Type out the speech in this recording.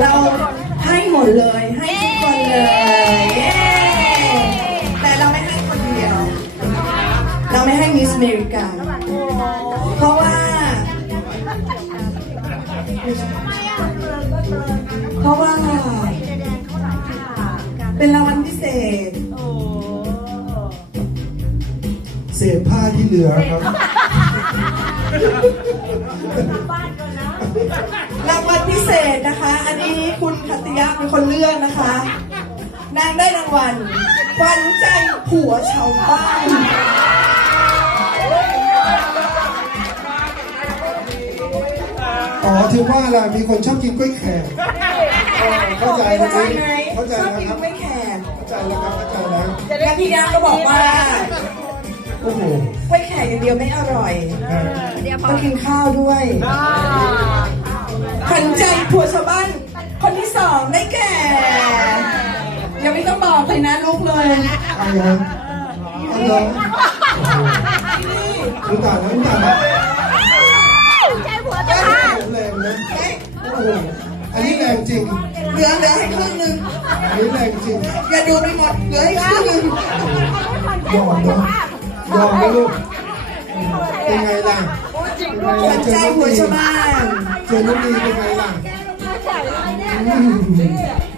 เราให้หมดเลยให้ทุกคนเลยเย้แต่เราไม่ให้คนเดียว เราไม่ให้มิสเมริกาเพราะว่า เพราะว่า เป็นรางวัลพิเศษเศษผ้าที่เหลือครับร คุณคัตยะเป็นคนเลือกนะคะ นางได้รางวัลขวัญใจผัวชาวบ้านอ๋อถือว่าอะไรมีคนชอบกินกล้วยแขกเข้าใจนะเข้าใจไหมเข้าใจชอบแล้วกินครับไม่แขกเข้าใจแล้วครับเข้าใจแล้วคัตยะก็บอกว่าโอ้โหกล้วยแขกอย่างเดียวไม่อร่อยอ่าต้องกินข้าวด้วยขวัญใจผัวชาวบ้านคนที่ส องได้แก่ยังไม่ต้องบอกเลยนะลูกเลยเอายังเอายังรู้ตาแล้วรู้ตาแล้วใจผัวจะพาแรงนะโอ้โหอันนี้แรงจริงเหลือเหลือให้ครึ่งหนึ่งอันนี้แรงจริง อย่าดูไปหมดเหลือให้ครึ่งหนึ่งยอมนะยอมนะลูกเป็นไงล่ะเป็นไงขวัล่ะญเจใจอน้องผัวดีชาวบ้านเจอน้องดีเป็นไงล่ะ อืม